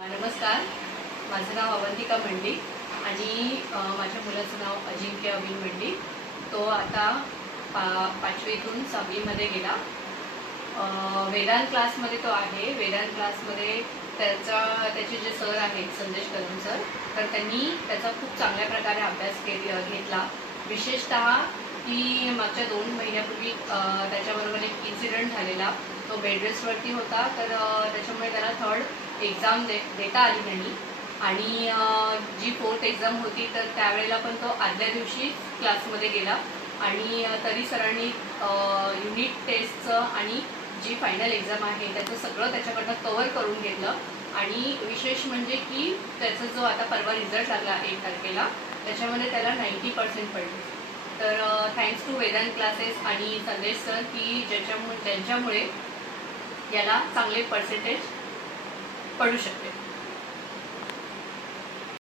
नमस्कार, माझं नाव अवंतिका मंडी आणि माझ्या मुलाचं नाव अजिंक्य अविन मंडी. तो आता 5वीतून 6वीमध्ये गेला. वेदांत क्लासमध्ये तो आहे. वेदांत क्लासमध्ये त्याचे जे सर आहेत संदेश कदम सर, तर त्यांनी त्याचा खूप चांगल्या प्रकारे अभ्यास घेतला. विशेषतः की मागच्या 2 महिन्यापूर्वी त्याच्याबरोबर एक इन्सिडेंट झालेला. तो बेड रेस्टवरती होता, तर त्याच्यामुळे त्याला 3rd एक्झाम देता आली नाही आणि जी 4th एक्झाम होती तर त्यावेळेला पण तो आदल्या दिवशी क्लासमध्ये गेला आणि तरी सरांनी युनिट टेस्टचं आणि जी फायनल एक्झाम आहे त्याचं सगळं त्याच्याकडनं कवर करून घेतलं. आणि विशेष म्हणजे की त्याचा जो आता परवा रिझल्ट लागला 1 तारखेला, त्याच्यामध्ये त्याला 90% पडले. तर थँक्स टू वेदांत क्लासेस आणि संदेश सर की त्यांच्यामुळे याला चांगले पर्सेंटेज पडू शकते.